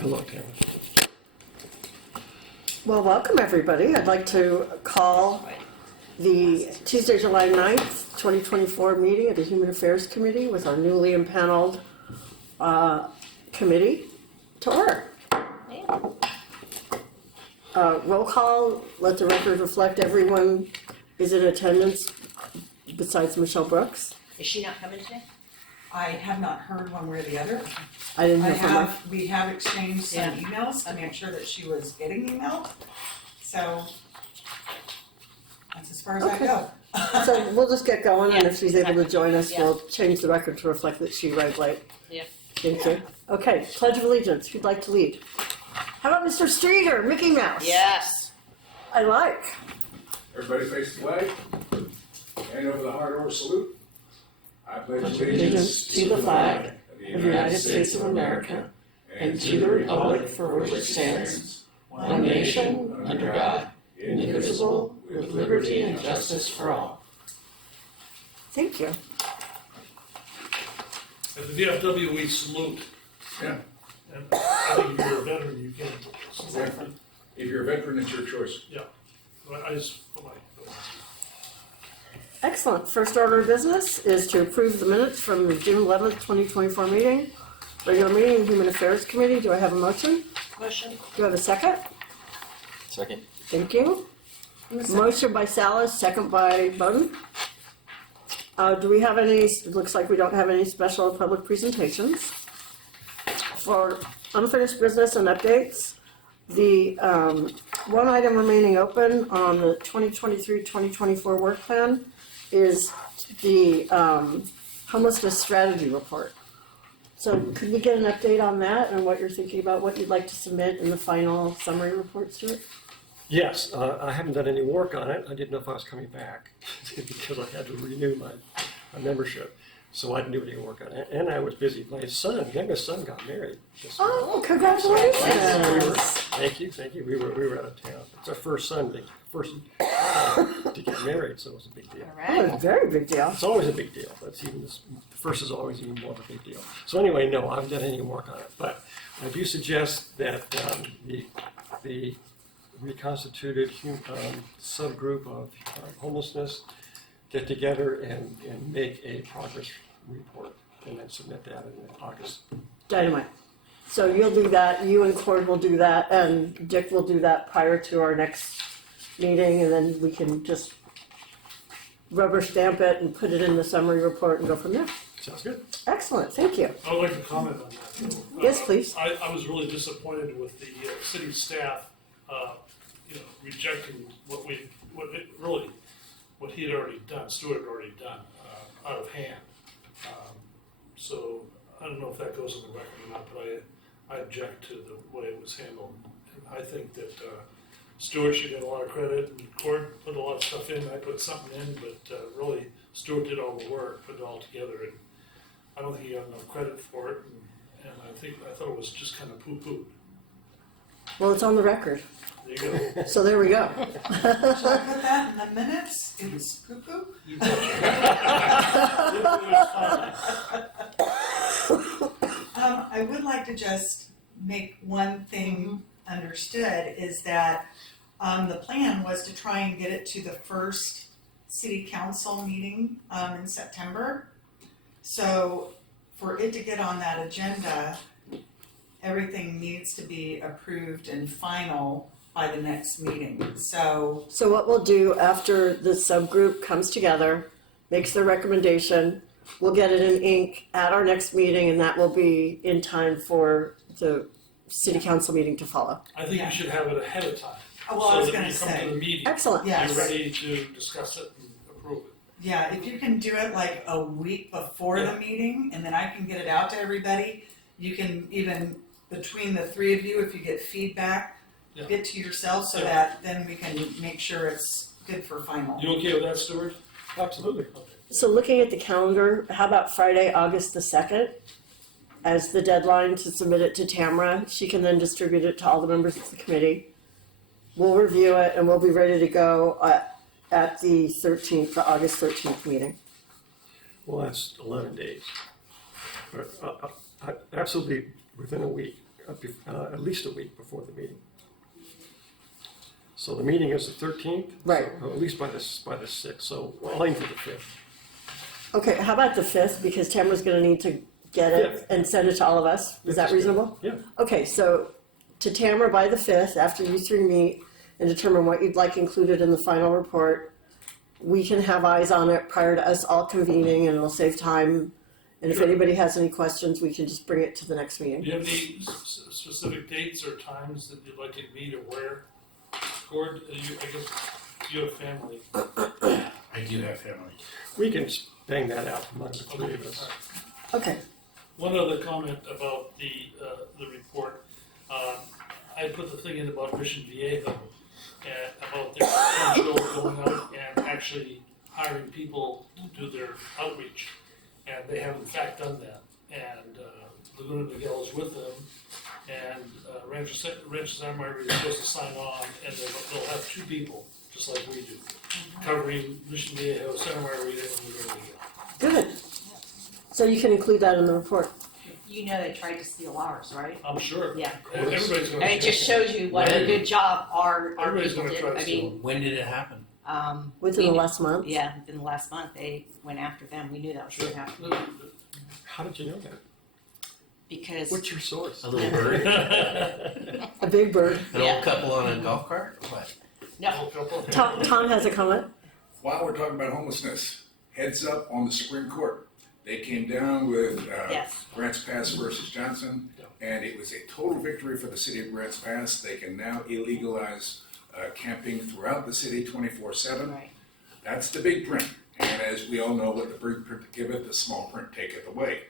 Hello, Tamara. Well, welcome everybody. I'd like to call the Tuesday, July 9th, 2024 meeting of the Human Affairs Committee with our newly impaneled committee to order. Roll call, let the record reflect everyone is in attendance besides Michelle Brooks. Is she not coming today? I have not heard one way or the other. I didn't hear from her. We have exchanged some Yeah. emails to make sure that she was getting emailed. So that's as far as I Okay. go. So we'll just get going, and Yeah, if she's able to join us, Yeah. we'll change the record to reflect that she arrived late. Yeah. Thank you. Okay, Pledge of Allegiance, who'd like to lead? How about Mr. Streeter, Mickey Mouse? Yes. I like. Everybody face the flag. Hand over the heart over salute. I pledge Allegiance to the flag of the of the United States of America and to the republic for which it stands, one nation, under God, indivisible, with liberty and justice for all. Thank you. At the VFW, we salute. Yeah. And I think if you're a veteran, you can salute. If you're a veteran, it's your choice. But I just put my. Excellent. First order of business is to approve the minutes from the June 11th, 2024 meeting. Regular meeting, Human Affairs Committee. Do I have a motion? Motion. Do I have a second? Second. Thank you. Motion by Salas, second by Bowden. Do we have any, it looks like we don't have any special public presentations. For unfinished business and updates, the one item remaining open on the 2023-2024 work plan is the homelessness strategy report. So could we get an update on that and what you're thinking about, what you'd like to submit in the final summary report, Stuart? Yes, I haven't done any work on it. I didn't know if I was coming back because I had to renew my membership. So I didn't do any work on it. And I was busy. My youngest son got married. Oh, congratulations! Thank you. We were out of town. It's our first son, first to get married, so it was a big deal. All Oh, right. a very big deal. It's always a big deal. That's even the first is always even more of a big deal. So anyway, no, I haven't done any work on it. But I do suggest that the reconstituted subgroup of homelessness get together and make a progress report and then submit that in August. Dynamite. So you'll do that, you and Cord will do that, and Dick will do that prior to our next meeting, and then we can just rubber stamp it and put it in the summary report and go from there. Sounds good. Excellent, thank you. I would like to comment on that. Yes, please. I was really disappointed with the city staff, rejecting what he had already done, Stuart had already done, out of hand. So I don't know if that goes on the record or not, but I object to the way it was handled. And I think that Stuart should get a lot of credit, and Cord put a lot of stuff in, I put something in, but really Stuart did all the work, put it all together, and I don't think he got enough credit for it, and I thought it was just kind of poo-poo. Well, it's on the record, There you go. so there we go. Should I put that in the minutes? It was poo-poo? You got it. I would like to just make one thing understood is that the plan was to try and get it to the first city council meeting in September. So for it to get on that agenda, everything needs to be approved and final by the next meeting. So So what we'll do after the subgroup comes together, makes their recommendation, we'll get it in ink at our next meeting, and that will be in time for the city council meeting to follow. I think you should have it ahead of time. well, I was So that gonna you come say, to the meeting, Excellent. yes. you're ready to discuss it and approve it. Yeah, if you can do it like a week before Yeah. the meeting, and then I can get it out to everybody. You can even, between the three of you, if you get feedback, Yeah. get to yourself so Yeah. that then we can make sure it's good for final. You okay with that, Stuart? Absolutely. Okay. So looking at the calendar, how about Friday, August the 2nd as the deadline to submit it to Tamara? She can then distribute it to all the members of the committee. We'll review it and we'll be ready to go at the 13th, the August 13th meeting. Well, that's 11 days. But absolutely within a week. at least a week before the meeting. So the meeting is the 13th? Right. So, at least by the 6th, so we'll aim for the 5th. Okay, how about the 5th, because Tamara's gonna need to get it and send it to all of us, is that reasonable? Yeah. Okay, so to Tamara by the 5th, after you three meet and determine what you'd like included in the final report, we can have eyes on it prior to us all convening, and it'll save time. And if Sure. anybody has any questions, we can just bring it to the next Do meeting. you have any specific dates or times that you'd like it to meet or where? Gord, I guess you have family. I do have family. We can bang that out among the three Okay, of us. all right. Okay, One other comment about the report. I put the thing in about Mission Viejo and about their potential going out and actually hiring people to do their outreach. And they have in fact done that. And Laguna Miguel is with them. And Rancho Santa Maria is supposed to sign on, and they'll have two people, just like we do, covering Mission Viejo, Santa Maria, and Laguna Miguel. good. So you can include that in the report. You know they tried to steal ours, right? I'm sure. Yeah. Everybody's gonna. And it just shows you what a When? good job our Everybody's people gonna did. try to I steal mean, them. When did it happen? Within the we- last month? yeah, within the last month, they went after them. We knew that was Sure. gonna happen. How did you know that? Because, What's your source? A little bird? A big bird. An Yeah. old couple on a golf cart? Or what? no, Tom has a comment? While we're talking about homelessness, heads up on the Supreme Court. They came down with yes, Grants Pass versus Johnson, and it was a total victory for the city of Grants Pass. They can now illegalize camping throughout the city 24/7. right. That's the big print. And as we all know, what the big print giveth, the small print taketh away.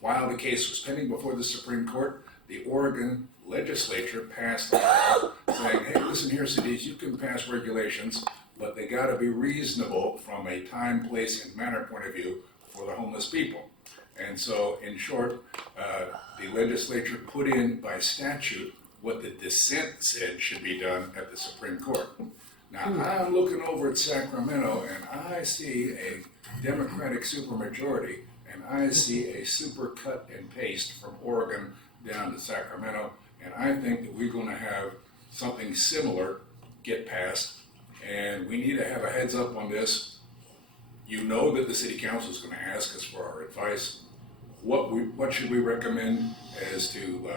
While the case was pending before the Supreme Court, the Oregon legislature passed a law saying, hey, listen here, cities, you can pass regulations, but they gotta be reasonable from a time, place, and manner point of view for the homeless people. And so, in short, the legislature put in by statute what the dissent said should be done at the Supreme Court. Now, I'm looking over at Sacramento and I see a Democratic supermajority and I see a super cut and paste from Oregon down to Sacramento. And I think that we're gonna have something similar get passed. And we need to have a heads up on this. You know that the city council is gonna ask us for our advice. What should we recommend as to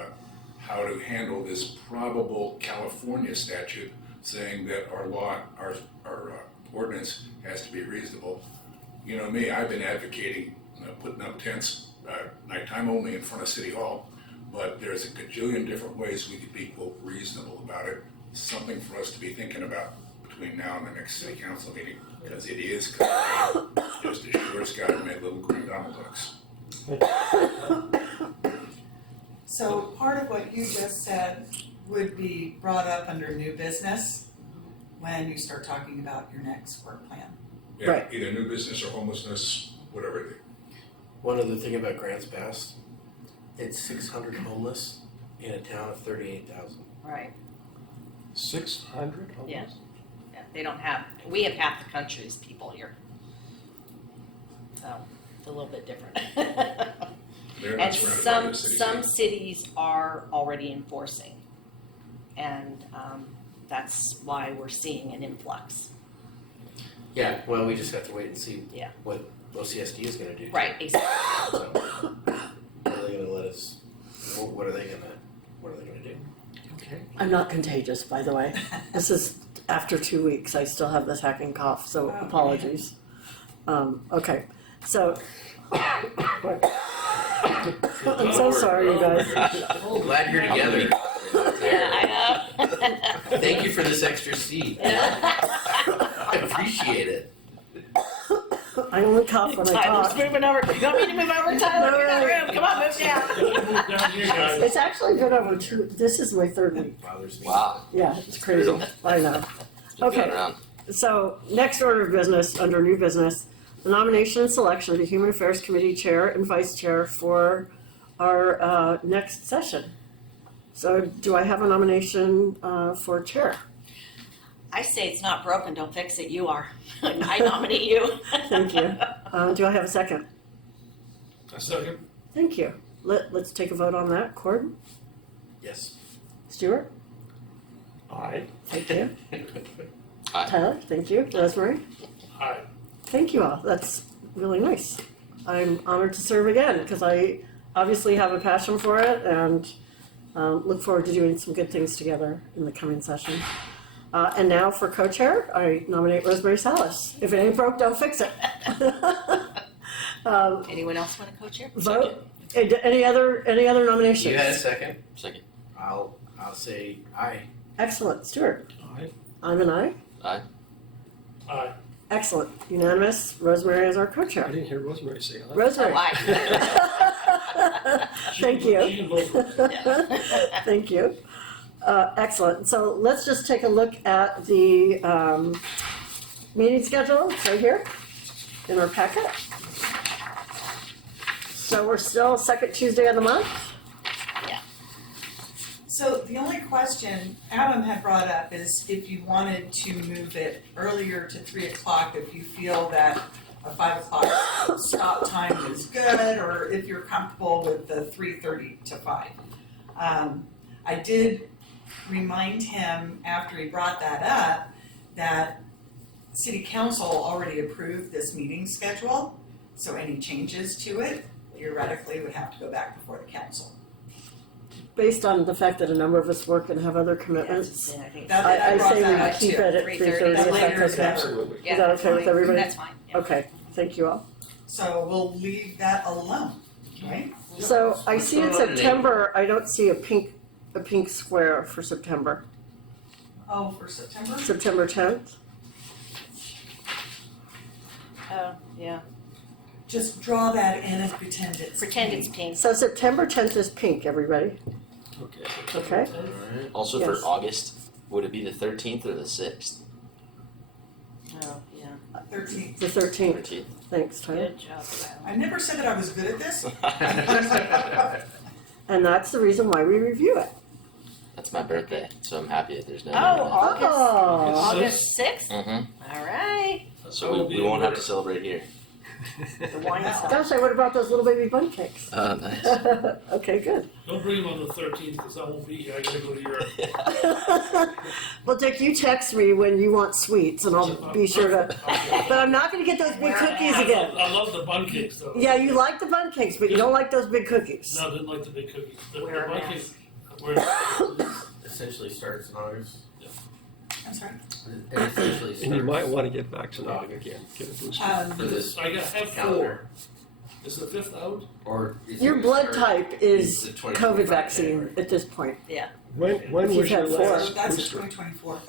how to handle this probable California statute saying that our law, our ordinance has to be reasonable? You know me, I've been advocating putting up tents nighttime only in front of City Hall, but there's a gajillion different ways we could be, quote, reasonable about it. Something for us to be thinking about between now and the next city council meeting, because it is coming, just as sure as God made little green Donald ducks. So part of what you just said would be brought up under new business when you start talking about your next work plan. Yeah, Right. either new business or homelessness, whatever it is. One other thing about Grants Pass, it's 600 homeless in a town of 38,000. Right. 600 homeless? Yeah. Yeah. They don't have. We have half the country's people here, so it's a little bit different. They're And not surrounded by some the city. some cities are already enforcing, and that's why we're seeing an influx. Yeah, well, we just have to wait and see Yeah. what OCSD is going to do. Right. Exactly. So, are they going to let us? What are they going to do? Okay. I'm not contagious, by the way. This is after 2 weeks. I still have this hacking cough, so Oh, apologies. Okay, so I'm so sorry, you guys. Glad you're together. Yeah, I know. Thank you for this extra seat. I appreciate it. I only cough when I Tyler's talk. moving over. You want me to move over, Tyler? Get in the room. Come on, move down. Move down here, guys. It's actually been over 2. This is my 3rd week. Bothers me. Wow. Yeah, it's crazy. I know. Just Okay. going around. So, next order of business, under new business, the nomination and selection of the Human Affairs Committee Chair and Vice Chair for our next session. So, do I have a nomination for Chair? I say it's not broken. Don't fix it. You are. I nominate you. Thank you. Do I have a second? A second. Thank you. Let's take a vote on that. Cord? Yes. Stuart? Aye. Thank you. Aye. Tyler? Thank you. Rosemary? Aye. Thank you all. That's really nice. I'm honored to serve again because I obviously have a passion for it and look forward to doing some good things together in the coming session. And now for co-chair, I nominate Rosemary Salas. If it ain't broke, don't fix it. Anyone else want to co-chair? Vote. Any other nominations? You had a second? Second. I'll say aye. Excellent. Stuart? Aye. I'm an aye. Aye. Aye. Excellent. Unanimous. Rosemary is our I co-chair. didn't hear Rosemary say aye. Rosemary. Oh, aye. Thank She you. can vote for it. Thank you. Excellent. So let's just take a look at the meeting schedule. It's right here in our packet. So we're still second Tuesday of the month. So the only question Adam had brought up is if you wanted to move it earlier to 3 o'clock, if you feel that a 5 o'clock stop time is good, or if you're comfortable with the 3:30 to 5. I did remind him after he brought that up that City Council already approved this meeting schedule, so any changes to it theoretically would have to go back before the council. Based on the fact that a number of us work and have other commitments, I think That- I brought say that we up keep too. it at 3:30. 3:30 if Later that's is okay. better. Absolutely. Yeah, Is that that's okay with fine. everybody? That's fine. Yeah. Okay, thank you all. So we'll leave that alone, right? So I What's see in going on in September, I don't see a pink square for September. Oh, for September? September 10th. Oh, yeah. Just draw that in and pretend it's Pretend it's pink. pink. So September 10th is pink, everybody. Okay. Okay. Alright. Also Yes. for August, would it be the 13th or the 6th? Oh, yeah. 13. The 13th. 13th. Thanks, Tyler. Good job, Tyler. I never said that I was good at this. And that's the reason why we review it. That's my birthday, so I'm happy that there's no. Oh, August. Oh. August 6th? Mm-hmm. All right. So we won't have to celebrate here. The wine cellar. Gosh, I would have brought those little baby bun cakes. Oh, nice. Okay, good. Don't bring them on the 13th, because I won't be here, I gotta go to Europe. Well, Dick, you text me when you want sweets, and I'll be sure to. But I'm not going to get those big cookies again. I love the bun cakes though. Yeah, you like the bun cakes, but you don't like those big cookies. No, I didn't like the big cookies. The Wear a bun mask. cakes. Wear- Essentially starts in August. I'm sorry. It essentially And you might starts want to get vaccinated again, get a booster. for this I got have 4. calendar. Is the 5th out? Or is Your it blood start- type is the COVID 2025 vaccine January? at this point. When If was you've your had four. last That's a booster? 2024.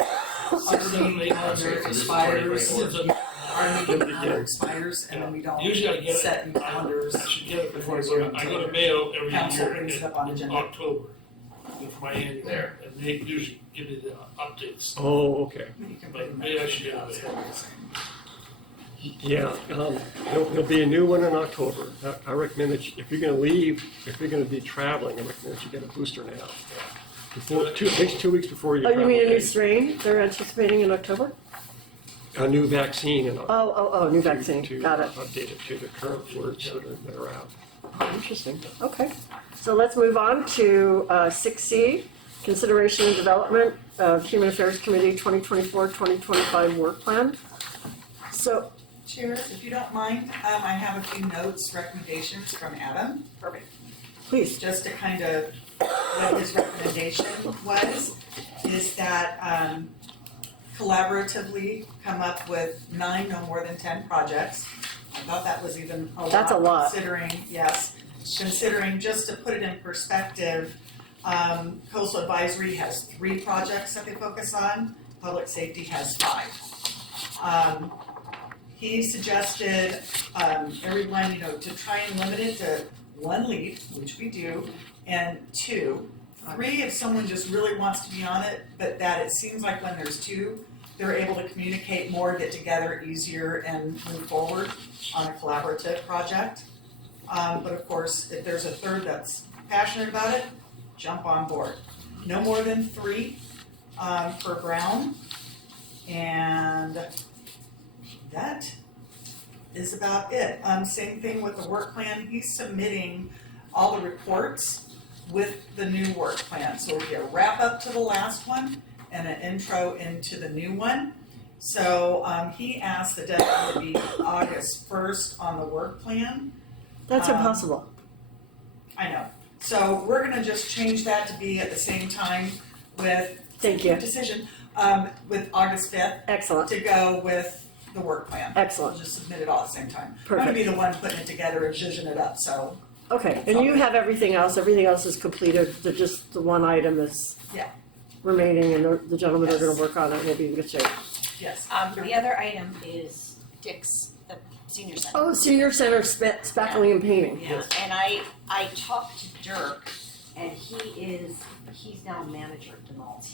Army Calendar expires, It's a- Army calendar expires, and then we don't Usually I get set it, in calendars. I should get it before I go to, I go to Mayo every Council year brings in it up on agenda. October. With my annual, There. and they usually give me the updates. Oh, okay. You can But bring them maybe I back. should get it there. Yeah, there'll be a new one in October. I recommend that if you're gonna leave, if you're gonna be traveling, I recommend that you get a booster now. Before, at least 2 weeks before you Oh, travel. you mean a new strain they're anticipating in October? A new vaccine in October. Oh, new vaccine. To Got it. update it to the current words that are out. Interesting. Okay. So let's move on to 6C, consideration and development of Human Affairs Committee 2024-2025 work plan. So, Chair, if you don't mind, I have a few notes, recommendations from Adam. Perfect. please. Just to kind of, what his recommendation was, is that collaboratively come up with 9, no more than 10 projects. I thought that was even a lot. That's a lot. Considering, just to put it in perspective, Coastal Advisory has 3 projects that they focus on, Public Safety has 5. He suggested everyone, to try and limit it to 1 lead, which we do, and 2. 3 if someone just really wants to be on it, but that it seems like when there's 2, they're able to communicate more, get together easier, and move forward on a collaborative project. But of course, if there's a third that's passionate about it, jump on board. No more than 3 for Brown. And that is about it. Same thing with the work plan. He's submitting all the reports with the new work plan. So it'll be a wrap up to the last one and an intro into the new one. So he asked the deadline to be August 1st on the work plan. That's Um, impossible. I know. So we're gonna just change that to be at the same time with Thank you. decision, with August 5th Excellent, to go with the work plan. excellent. We'll just submit it all at the same time. I'm Perfect. gonna be the one putting it together and zhuzhing it up, so, Okay, and you have everything else is completed, just the one item is Yeah. remaining, and the gentlemen are gonna Yes. work on it, and we'll be in good shape. yes. The other item is Dick's, the senior center. Oh, senior center spackling and painting. Yeah, and I talked to Dirk, and he's now manager at DeMalt,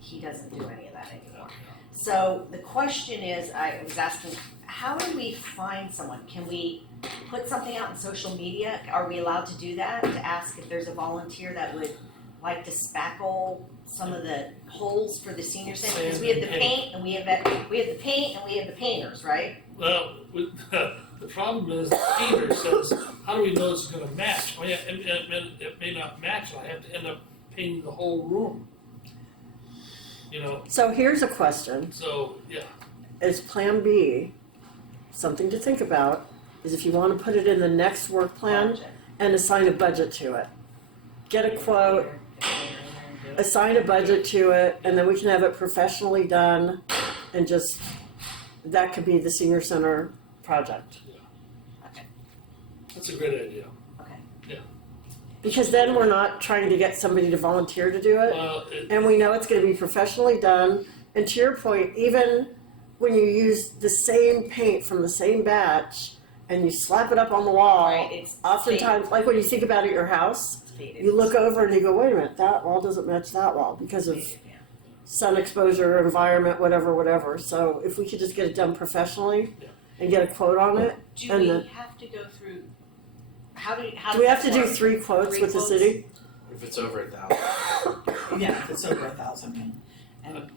he doesn't do any of that anymore. So the question is, I was asking, how do we find someone? Can we put something out in social media? Are we allowed to do that, to ask if there's a volunteer that would like to spackle some of the holes for the senior center? Because we have the paint, and we have the paint, and we have the painters, right? Well, the problem is, the painter says, how do we know it's gonna match? Oh yeah, it may not match, I have to end up painting the whole room. You know, So here's a question, so, yeah, is Plan B, something to think about, is if you wanna put it in the next work plan and assign a budget to it. Get a quote, assign a budget to it, and then we can have it professionally done, and just, that could be the senior center project. that's a great idea. Because then we're not trying to get somebody to volunteer to do it, Well, and we know it's gonna be professionally done, and to your point, even when you use the same paint from the same batch, and you slap it up on the wall, Right, it's oftentimes, like when you think about it at your house, faded. you look over and you go, wait a minute, that wall doesn't match that wall, because of Faded, yeah. sun exposure, environment, whatever. So if we could just get it done professionally Yeah. and get a quote on it, Do and we then- have to go through, how do does we have that to do work? 3 quotes Three with the quotes? city? If it's over 1,000. Yeah, if it's over 1,000. I think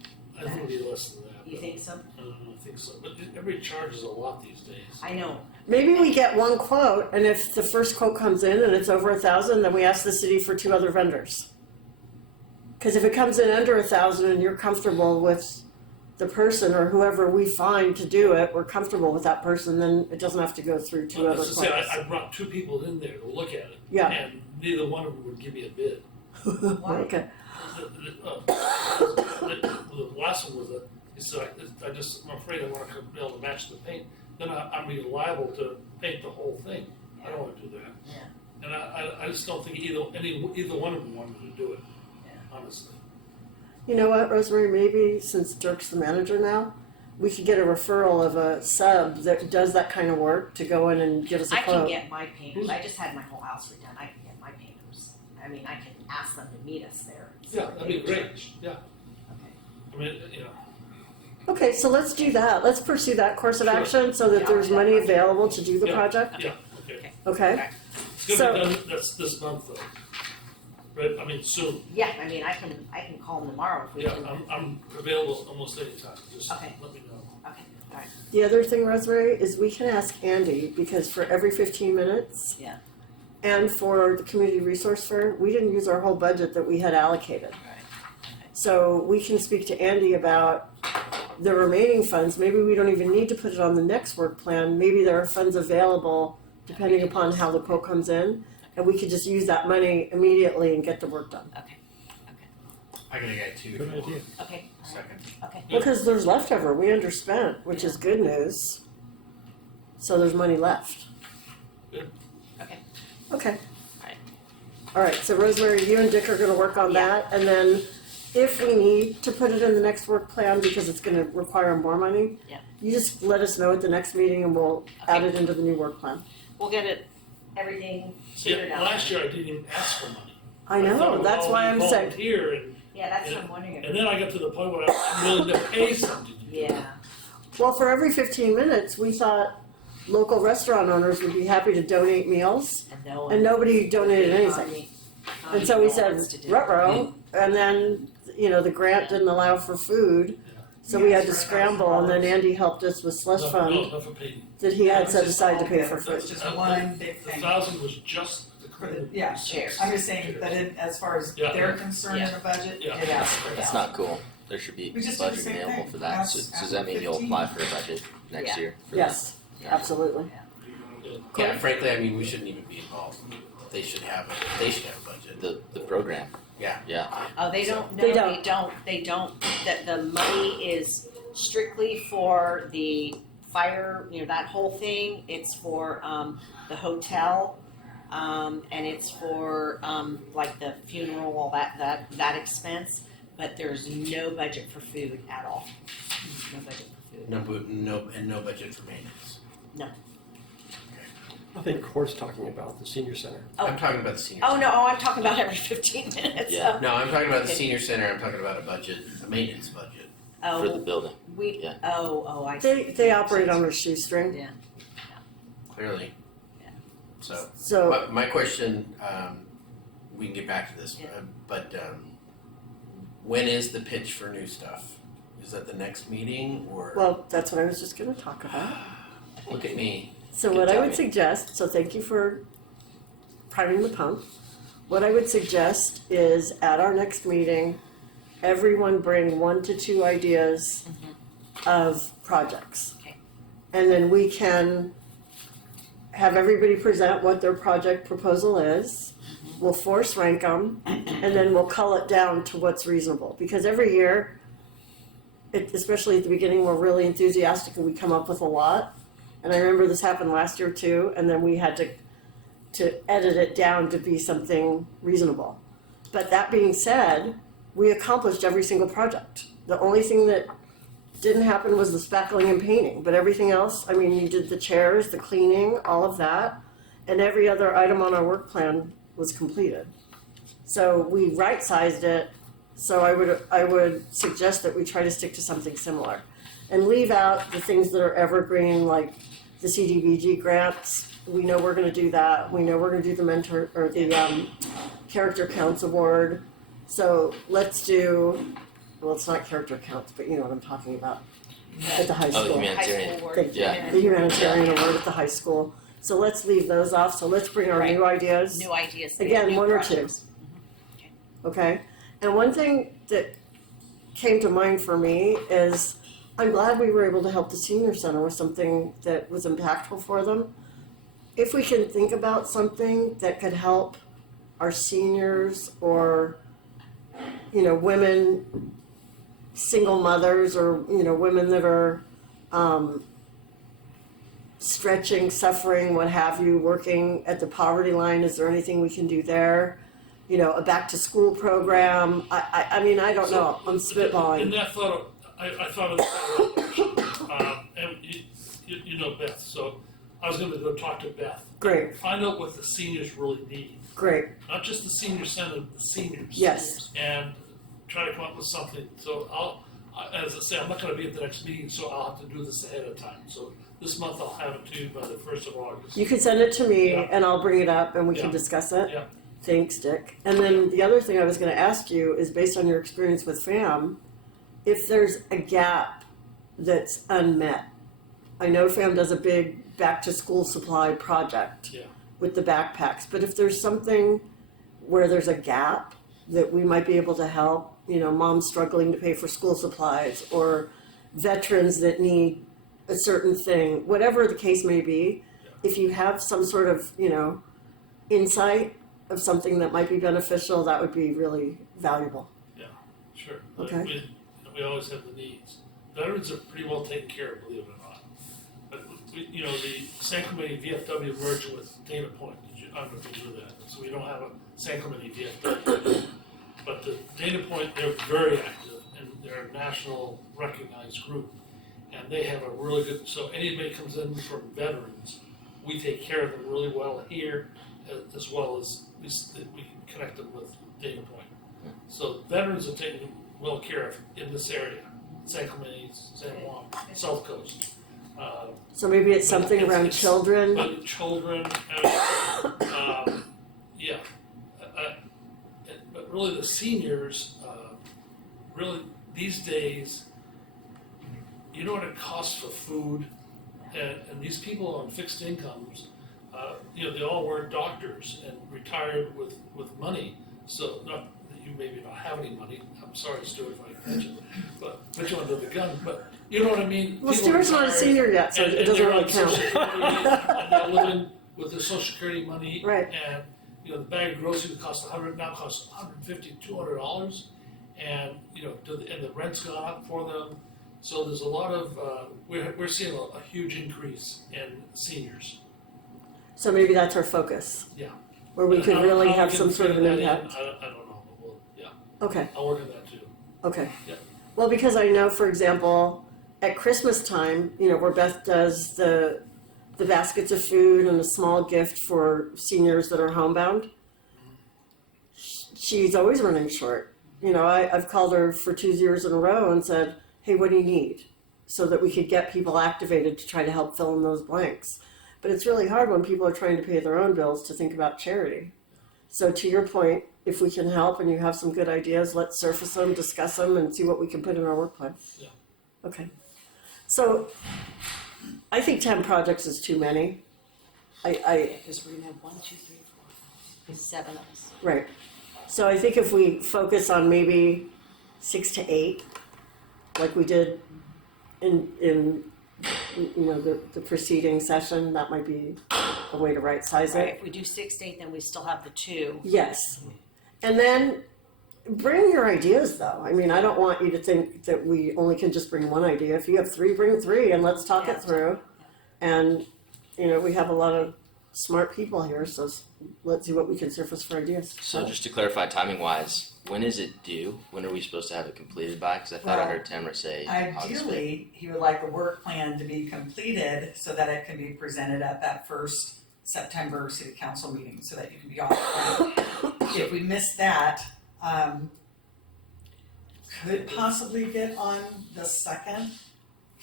it'll be less than that. You but think so? I don't think so, but everybody charges a lot these days. I know, Maybe we get 1 quote, and if the first quote comes in and it's over 1,000, then we ask the city for 2 other vendors. Because if it comes in under 1,000 and you're comfortable with the person or whoever we find to do it, we're comfortable with that person, then it doesn't have to go through 2 Well, other as I say, quotes. I brought 2 people in there to look at it. Yeah. And neither one of them would give me a bid. Why? Okay. The last one was he said, I'm afraid I'm not gonna be able to match the paint. Then I'm be liable to paint the whole thing. I don't wanna do that. Yeah. And I just don't think either one of them wanted to do it, Yeah. honestly. You know what, Rosemary, maybe since Dirk's the manager now, we could get a referral of a sub that does that kind of work to go in and give us a I can quote. get my painters, I just had my whole house redone, I can get my painters. I mean, I can ask them to meet us there. and see Yeah, what that'd be they great, charge. yeah. Okay. I mean, you know, Okay, so let's do that. Let's pursue that course of Sure. action so that Yeah, there's I'll do money that. available to do the Yeah. project, yeah, okay. okay? It's So- gonna be done, that's this month though. Right, I mean, soon. Yeah, I mean, I can call them tomorrow if we Yeah, can. I'm available almost any time, just Okay. let me know. Okay, alright, The other thing, Rosemary, is we can ask Andy, because for every 15 minutes. Yeah. And for the community resource fair, we didn't use our whole budget that we had allocated. alright. So we can speak to Andy about the remaining funds. Maybe we don't even need to put it on the next work plan. Maybe there are funds available depending upon how the quote comes in. And we could just use that money immediately and get the work done. Okay, I gotta get 2. Good idea. okay, Second. okay. Because there's leftover, we underspent, which is good news. So there's money left. Good. Okay. Okay. Alright. All right, so Rosemary, you and Dick are gonna work on Yeah. that, and then if we need to put it in the next work plan because it's gonna require more money, Yeah. you just let us know at the next meeting and we'll add it into the new work plan. We'll get it, everything See, figured out. last year I didn't even ask for money. I thought it know, was that's all why I'm saying, volunteer and Yeah, that's what I'm wondering. then I got to the point where I'm willing to pay something to do it. Yeah, well, for every 15 minutes, we thought local restaurant owners would be happy to donate meals, and no one. and nobody donated anything. Tommy And so we no said, wants to do it. ruh-roh, and then, the grant didn't allow for food, so we had to scramble, and then Andy helped us with slush fund Enough for paying. that he Yeah, it had was set just aside all to pay good. for It was food. just one big The thing. 1,000 was just to For the, yeah, Chairs. I'm just saying, but as far as Yeah. they're concerned in Yeah. the budget, Yeah. it asks for That's that. not cool. There should be We just did the budget same available thing. for that. So Ask- does that mean you'll 15. apply for a budget next Yeah. year? For Yes, that? absolutely. Yeah, frankly, I mean, we shouldn't even be involved. They should have a budget. The program. Yeah. Yeah. Oh, they don't, no, They they don't, that the money is strictly for the fire, that whole thing, it's for, the hotel, and it's for, like the funeral, all that expense, but there's no budget for food at all. No budget for food. No budget for maintenance. I think Court's talking about the senior center. Oh. I'm talking about the senior Oh, center. no, I'm talking about every 15 minutes, Yeah. so. No, I'm talking about the Okay. senior center, I'm talking about a maintenance budget. For the Oh, building. we, Yeah. I see. They operate on a shoestring. Yeah. Clearly. Yeah. So, So, my question, we can get back to this, Yeah. but when is the pitch for new stuff? Is that the next meeting or? well, that's what I was just gonna talk about. Look at me. So Good what I would timing. suggest, so thank you for priming the pump. What I would suggest is at our next meeting, everyone bring 1 to 2 ideas of projects. Okay. And then we can have everybody present what their project proposal is. We'll force rank them, and then we'll cull it down to what's reasonable. Because every year, especially at the beginning, we're really enthusiastic and we come up with a lot. And I remember this happened last year too, and then we had to edit it down to be something reasonable. But that being said, we accomplished every single project. The only thing that didn't happen was the spackling and painting, but everything else, I mean, you did the chairs, the cleaning, all of that, and every other item on our work plan was completed. So we right-sized it, so I would suggest that we try to stick to something similar. And leave out the things that are evergreen, like the CDBG grants. We know we're gonna do that. We know we're gonna do the mentor, or the character counts award. So let's do, well, it's not character counts, but you know what I'm talking about, at the high Oh, school. humanitarian. High school work. Thank you. Yeah. The humanitarian award at the high school. So let's leave those off. So let's bring our Right. new ideas. New ideas. Again, new 1 or 2. projects. Okay? And one thing that came to mind for me is I'm glad we were able to help the senior center with something that was impactful for them. If we can think about something that could help our seniors or, women, single mothers, or, women that are stretching, suffering, what have you, working at the poverty line, is there anything we can do there? A back to school program. I mean, I don't know. I'm In spitballing. that thought, I thought of that, and you know Beth, so I was gonna go talk to Beth. Great, Find out what the seniors really need, great. not just the senior center, the seniors. Yes. And try to come up with something, so as I say, I'm not gonna be at the next meeting, so I'll have to do this ahead of time, so this month I'll have it to you by the 1st of August. You can send it to me Yeah. and I'll bring it up and we can Yeah. discuss it. Yeah. Thanks, Dick. And then the other thing I was gonna ask you is, based on your experience with FAM, if there's a gap that's unmet. I know FAM does a big back to school supply project Yeah. with the backpacks, but if there's something where there's a gap that we might be able to help, moms struggling to pay for school supplies, or veterans that need a certain thing, whatever the case may be, if you have some sort of, insight of something that might be beneficial, that would be really valuable. Sure. But Okay. we always have the needs. Veterans are pretty well taken care of, believe it or not. But, the San Clemente VFW merged with Dana Point. I don't know if you knew that. So we don't have a San Clemente VFW. But the Dana Point, they're very active, and they're a national recognized group. And they have a really good, so anybody comes in from veterans, we take care of them really well here, as well as we can connect them with Dana Point. So veterans are taken well care of in this area, San Clemente, San Juan, South Coast. So maybe it's something It's- around it's- children. But children, yeah. But really the seniors, really these days, you know what it costs for food, and these people on fixed incomes, they all weren't doctors and retired with money. So not that you maybe not have any money. I'm sorry, Stuart, if I mentioned, but put you under the gun. But you know what I mean. Well, People Stuart's not a retired senior yet, so and- it and doesn't they're really on count. Social Security, and they're living with their Social Security money. Right. And the bag of groceries costs now costs $150, $200, and and the rent's gone up for them. So there's a lot of we're seeing a huge increase in seniors. So maybe that's our focus. Yeah. Where we And could how- really how we have can some sort of an fit that in, impact. I don't know, but yeah, Okay, I'll work on that too. okay. Yeah. Well, because I know, for example, at Christmas time, where Beth does the baskets of food and a small gift for seniors that are homebound, she's always running short. I've called her for 2 years in a row and said, hey, what do you need? So that we could get people activated to try to help fill in those blanks. But it's really hard when people are trying to pay their own bills to think about charity. So to your point, if we can help and you have some good ideas, let's surface them, discuss them, and see what we can put in our work plan. Yeah. Okay. So I think 10 projects is too many. Because we're gonna have 1, 2, 3, 4, 5, 7 of us. Right. So I think if we focus on maybe 6 to 8, like we did in the preceding session, that might be a way to right size Right, it. if we do 6 to 8, then we still have the 2. Yes. And then bring your ideas though. I mean, I don't want you to think that we only can just bring one idea. If you have 3, bring 3 and let's talk Yeah. it through. And, we have a lot of smart people here, so let's see what we can surface for ideas. So just to clarify, timing wise, when is it due? When are we supposed to have it completed by? Because I thought I Well, heard Tamara say August 5th. Ideally, he would like the work plan to be completed so that it can be presented at that first September city council meeting, so that you can be off the ground. If we miss that, could possibly get on the second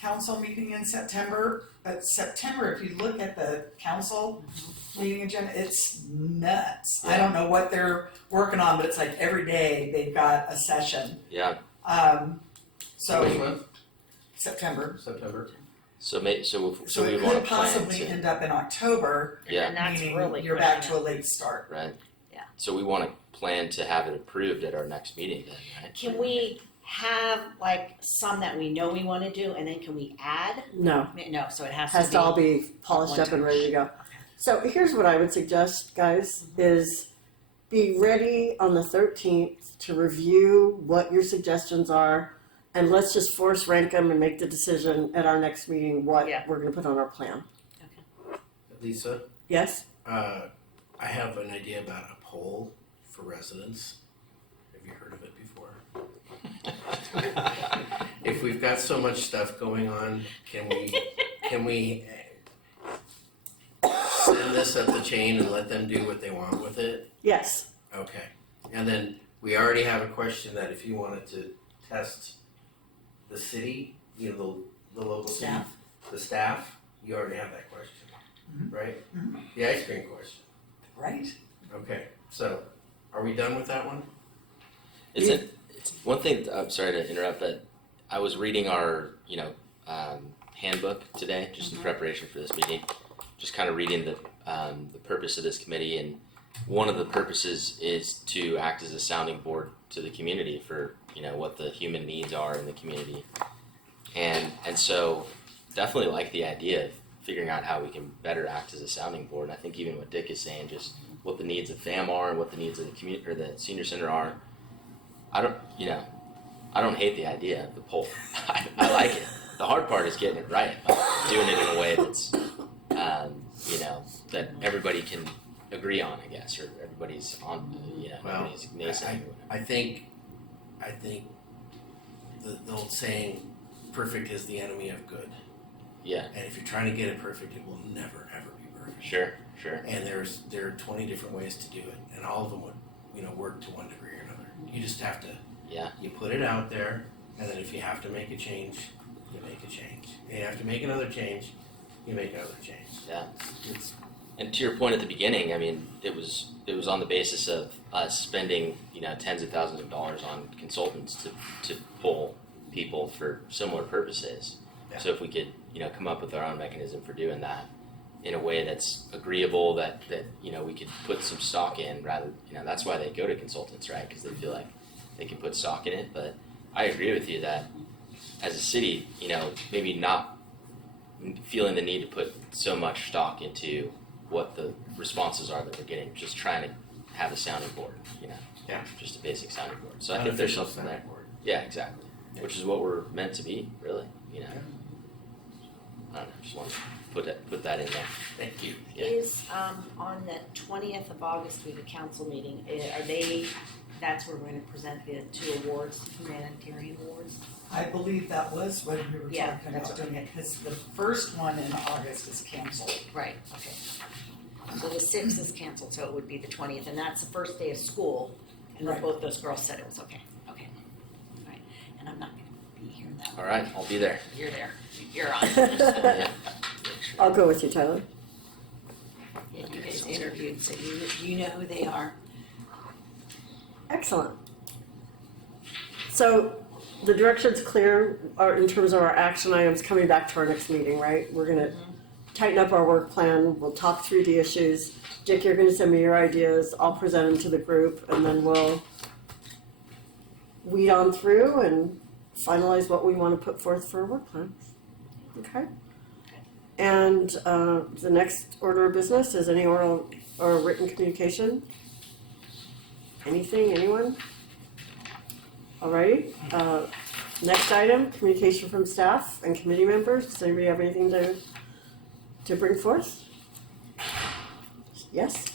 council meeting in September. But September, if you look at the council meeting agenda, it's nuts. I don't know what they're working on, but it's like every day they've got a session. Yeah. So Which month? September. September. So So we it want could to plan possibly to end up in October, Yeah. And that's meaning really you're back pushing to a late start. right. Yeah. So we want to plan to have it approved at our next meeting then, right? Can we have like some that we know we want to do, and then can we add? No, No, so it has, has to all be polished up and ready to go. So here's what I would suggest, guys, is be ready on the 13th to review what your suggestions are, and let's just force rank them and make the decision at our next meeting what Yeah. we're going to put on our plan. Lisa, Yes? I have an idea about a poll for residents. Have you heard of it before? If we've got so much stuff going on, can we send this up the chain and let them do what they want with it? Yes. Okay. And then we already have a question that if you wanted to test the city, the local city, Staff. the staff, you already have that question, Mhm. right? Mhm. The ice cream question. Right? Okay. So, are we done with that one? It's one thing. I'm sorry to interrupt, but I was reading our handbook today, just in preparation for this meeting. Just kind of reading the purpose of this committee, and one of the purposes is to act as a sounding board to the community for what the human needs are in the community, and so definitely like the idea of figuring out how we can better act as a sounding board. And I think even what Dick is saying, just what the needs of FAM are and what the needs of the community or the senior center are. I don't hate the idea of the poll. I like it. The hard part is getting it right, doing it in a way that's, that everybody can agree on, I guess, or everybody's on, nobody's naysaying or whatever. I think the old saying, "Perfect is the enemy of good." Yeah, And if you're trying to get it perfect, it will never ever be perfect. sure. And there are 20 different ways to do it, and all of them would work to one degree or another. You just have to you put it out there, and then if you have to make a change, you make a change. And you have to make another change, you make another change. Yeah. It's And to your point at the beginning, I mean, it was on the basis of us spending tens of thousands of dollars on consultants to pull people for similar purposes. Yeah. So if we could come up with our own mechanism for doing that, in a way that's agreeable, that we could put some stock in rather, that's why they go to consultants, right? Because they feel like they can put stock in it. But I agree with you that as a city, maybe not feeling the need to put so much stock into what the responses are that we're getting, just trying to have a sounding board, Yeah. just a basic sounding board. So I think there's something there. Yeah, exactly. Which is what we're meant to be, really, I don't know, just want to put that in there. Thank you. Yeah. Is, on the 20th of August, we have a council meeting, that's where we're gonna present the 2 awards, humanitarian awards? I believe that was when we were Yeah, talking that's about doing it, because the first one in August is canceled. Right, okay. So the 6th is canceled, so it would be the 20th, and that's the first day of school, and then Right. both those girls said it was okay, okay. All right, and I'm not gonna be here that All right, I'll be there. You're there, you're on. Yeah. I'll go with you, Tyler. Yeah, you guys interviewed, so you know who they are. Excellent. So the direction's clear in terms of our action items coming back to our next meeting, right? We're gonna tighten up our work plan, we'll talk through the issues. Dick, you're gonna send me your ideas, I'll present them to the group, and then we'll weed on through and finalize what we wanna put forth for a work plan. Okay? And the next order of business is any oral or written communication? Anything, anyone? Alrighty, next item, communication from staff and committee members. Does anybody have anything to bring forth? Yes?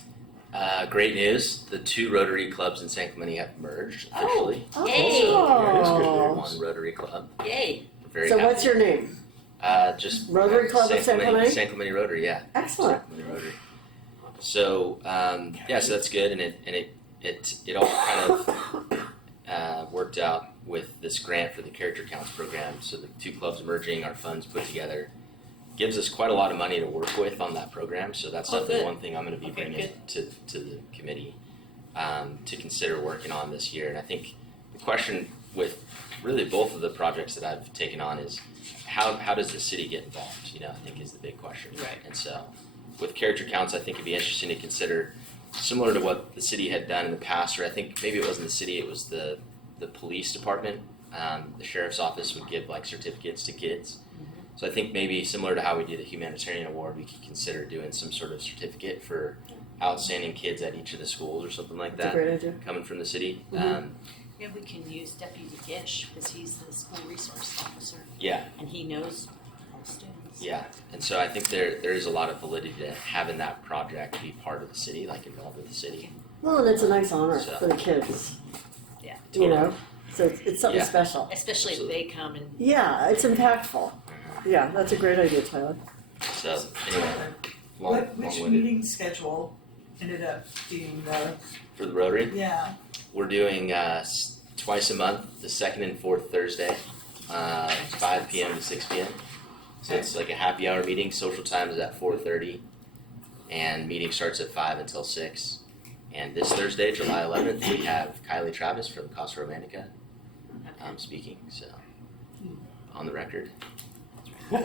Great news, the 2 Rotary clubs in San Clemente have merged officially. Yay. Yeah, that's good news. One Rotary club. Yay, We're very So happy. what's your name? Just Rotary Club of San Clemente? San Clemente Rotary, yeah. Excellent. San Clemente Rotary. So so that's good, and it all kind of worked out with this grant for the Character Counts program. So the 2 clubs merging, our funds put together, gives us quite a lot of money to work with on that program. So that's Oh, definitely good. one thing I'm going to be Okay, bringing to the committee to consider working on this year. And I think the question with really both of the projects that I've taken on is how does the city get involved? I think is the big question. Right. And so with Character Counts, I think it'd be interesting to consider, similar to what the city had done in the past, or I think maybe it wasn't the city, it was the police department. The sheriff's office would give like certificates to kids. So I think maybe similar to how we did the humanitarian award, we could consider doing some sort of certificate for outstanding kids at each of the schools or something like That's a that, great idea. coming from the city. yeah, we can use Deputy Gish, because he's the school resource officer, Yeah, and he knows all the students. yeah. And so I think there is a lot of validity to having that project be part of the city, like involved with the city. Well, and it's a nice honor So- for the kids. Yeah. You know, so it's something Yeah. special. Especially if they come and, Yeah, it's impactful. Yeah, that's a great idea, Tyler. So anyway, Which long-winded. meeting schedule ended up being the, For the Rotary, yeah, we're doing twice a month, the 2nd and 4th Thursday, 5 p.m. to 6 p.m. So it's like a happy hour meeting. Social time is at 4:30, and meeting starts at 5 until 6. And this Thursday, July 11th, we have Kylie Travis from Casa Romantica speaking. So on the record, come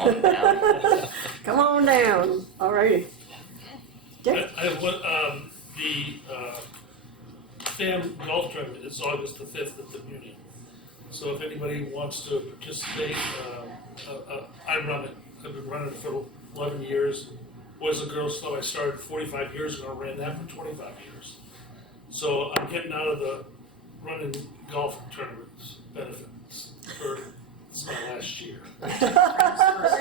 on down. Come on down. Alrighty. Dick? I have one, the FAM golf tournament is August the 5th at the Muni. So if anybody wants to participate, I run it. I've been running it for 11 years. Boys and Girls Club, I started 45 years ago, ran that for 25 years. So I'm getting out of the running golf tournaments benefits for, it's my last year. first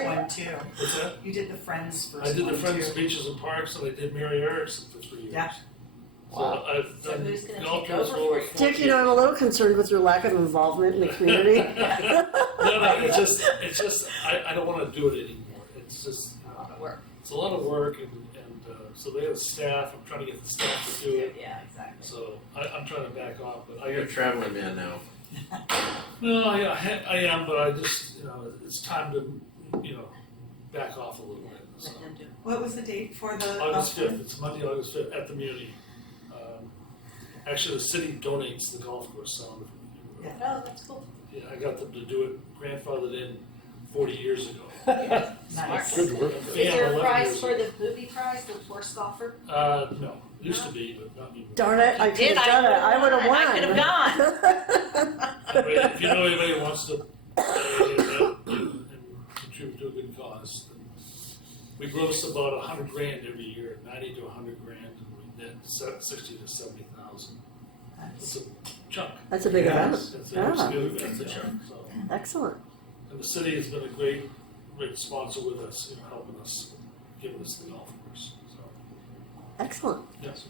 one too. What's that? You did the Friends first one I too. did the Friends Beaches and Parks, and I did Mary Erickson for 3 years. Yeah. So I've So done who's gonna golf take tours over for over for you? 40 Dick, you know, I'm a little concerned with your lack of involvement in the community. No, it's just, I don't wanna do it anymore. It's just, work. it's a lot of work and so they have staff, I'm trying to get the staff to do it. Yeah, exactly. So I'm trying to back off, but You're a traveling man now. no, I am, but I just, it's time to, back off a little bit. So. Let them do it. What was the date for the? August 5th, it's Monday, August 5th, at the Muni. Actually, the city donates the golf course, so Yeah. Oh, that's cool. yeah, I got them to do it, grandfathered in 40 years ago. Nice. Good work. Is Yeah, there a 11 prize years for the booby prize, the horse golfer? No, used to be, but not anymore. Darn it, I could have done it, I would have won. I could have gone. Anyway, if you know anybody who wants to and contribute to a good cause, then we gross about $100,000 every year, 90 to 100 grand, and we net 60 to 70,000. It's a chunk. That's a big event. It's Yeah. a chunk. So, Excellent. and the city has been a great sponsor with us, helping us, giving us the golf course. So, Excellent. yes.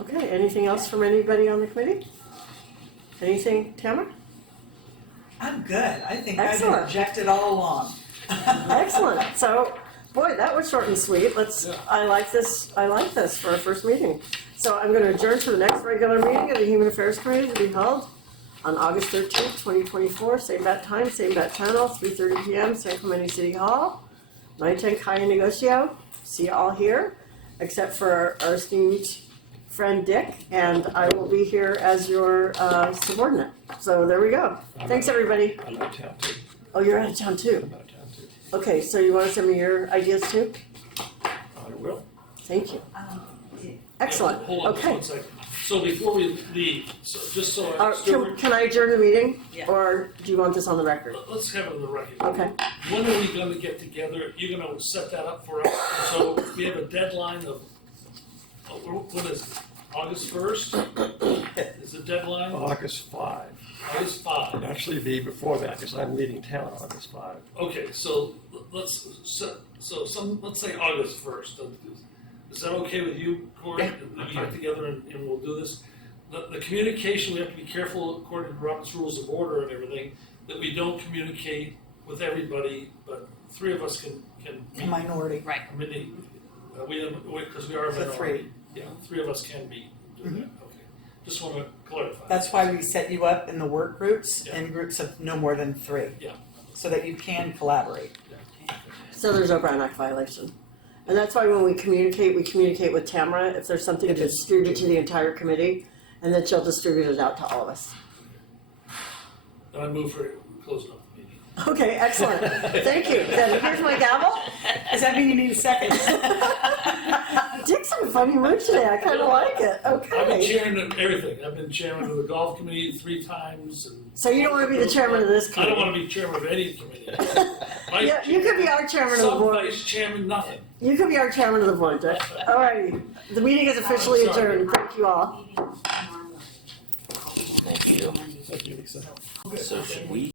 Okay, anything else from anybody on the committee? Anything, Tamara? I'm good. I think I've Excellent. objected all along. Excellent. So, boy, that was short and sweet. Yeah. I like this for our first meeting. So I'm going to adjourn to the next regular meeting of the Human Affairs Committee to be held on August 13th, 2024. Same bat time, same bat channel, 3:30 p.m., San Clemente City Hall, 910 Calle Negocio. See you all here, except for our esteemed friend Dick, and I will be here as your subordinate. So there we go. Thanks, everybody. I'm out of town too. Oh, you're out of town too. I'm out of town too. Okay, so you want to send me your ideas too? I will. Thank you. Excellent. Hold on just Okay. 1 second. So before we leave, so just so I, Can I adjourn the meeting? Yeah. Or do you want this on the record? let's have it on the record. Okay. When are we gonna get together? You're gonna set that up for us? So we have a deadline of, when is it? August 1st? Is the deadline? August 5. August 5. It'd actually be before that because I'm leaving town August 5. Okay, so let's say August 1st. Is that okay with you, Corey? That we get together and we'll do this? The communication, we have to be careful according to Robert's Rules of Order and everything, that we don't communicate with everybody, but 3 of us can The minority. Right. because we are a The minority. 3. Yeah, 3 of us can be doing that, okay. Just want to clarify. That's why we set you up in the work groups Yeah. in groups of no more than 3. Yeah. So that you can collaborate. So there's no Brown Act violation. And that's why when we communicate with Tamara if there's something to distribute to the entire committee, and then she'll distribute it out to all of us. And I move for closing up the meeting. Okay, excellent. Thank you. Then here's my gavel. Does that mean you need a second? Dick's in a funny mood today. I kind of like it. I've been Okay. chairman of everything. I've been chairman of the golf committee 3 times. And So you don't want to be the chairman of this I don't committee? want to be chairman of any committee. Yeah, you could be our chairman of the Some board. vice chairman, nothing. You could be our chairman of the board, Dick. All righty. The meeting is officially I'm sorry. adjourned. Thank you all. Thank you. Thank you, Lisa. So should we